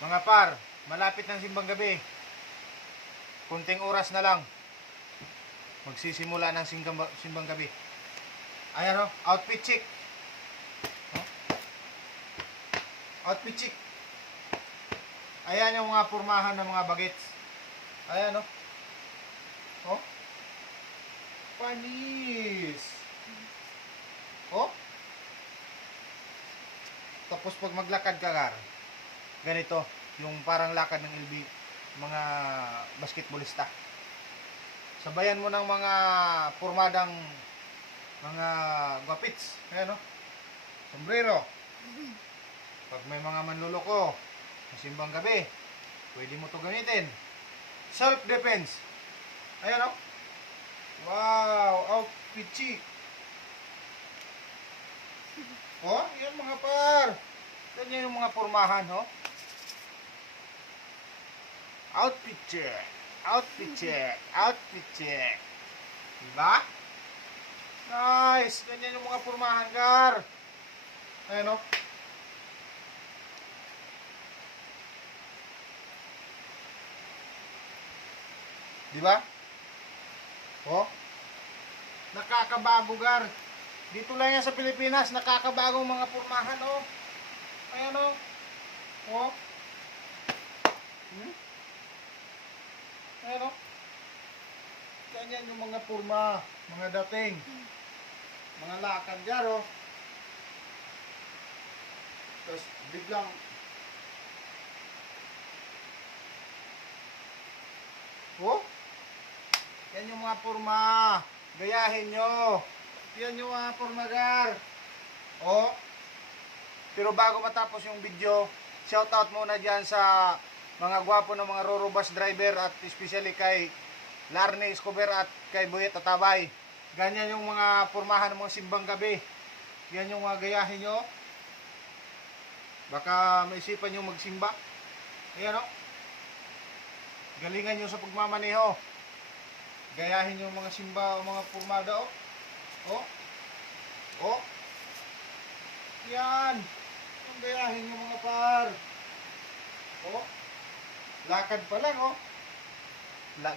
Mga par, malapit ng simbang gabi. Kunting oras na lang. Magsisimula ng simbang gabi. Ayan o, outfit check. Oh. Outfit check. Ayan yung mga pormahan ng mga bagets. Ayan o. Oh. Panis. Oh. Tapos pag maglakad ka, Gar, ganito, yung parang lakad ng LB, mga basketballista. Sabayan mo ng mga pormadang mga guapits. Ayan o. Sombrero. Pag may mga manluloko sa simbang gabi, pwede mo to gamitin. Self-defense. Ayan o. Wow, outfit chic. Oh, yan mga par. Ganyan yung mga pormahan, ho. Outfit check. Outfit check. Outfit check. Diba? Nice. Ganyan yung mga pormahan, Gar. Ayan o. Diba? Oh. Nakakabago, Gar. Dito lang yan sa Pilipinas, nakakabagong mga pormahan, oh. Ayan, oh. Oh. Ayan, oh. Ganyan yung mga porma, mga dating. Mga lakad, Gar, oh. Tapos, biglang oh. Yan yung mga porma. Gayahin nyo. Yan yung mga porma, Gar. Oh. Pero bago matapos yung video, shoutout muna dyan sa mga gwapo ng mga Roro bus driver at especially kay Larne Escobar at kay Buyet Atabay. Ganyan yung mga pormahan ng mga simbang gabi. Yan yung mga gayahin nyo. Baka maisipan nyo magsimba. Ayan o. Galingan nyo sa pagmamaneho. Gayahin nyo mga simba o mga pormada o. O. O. Yan. Yung gayahin nyo mga par. O. Lakad pa lang o.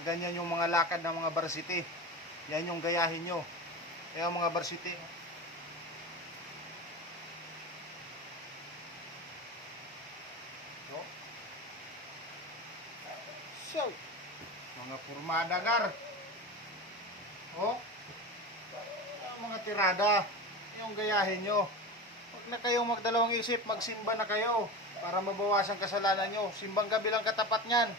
Ganyan yung mga lakad ng mga varsity. Yan yung gayahin nyo. Yan mga varsity. O. So. Mga pormada, Gar. Oh, mga tirada, yung gayahin nyo. Huwag na kayong magdalawang isip, magsimba na kayo para mabawasan kasalanan nyo. Simbang gabi lang katapat nyan.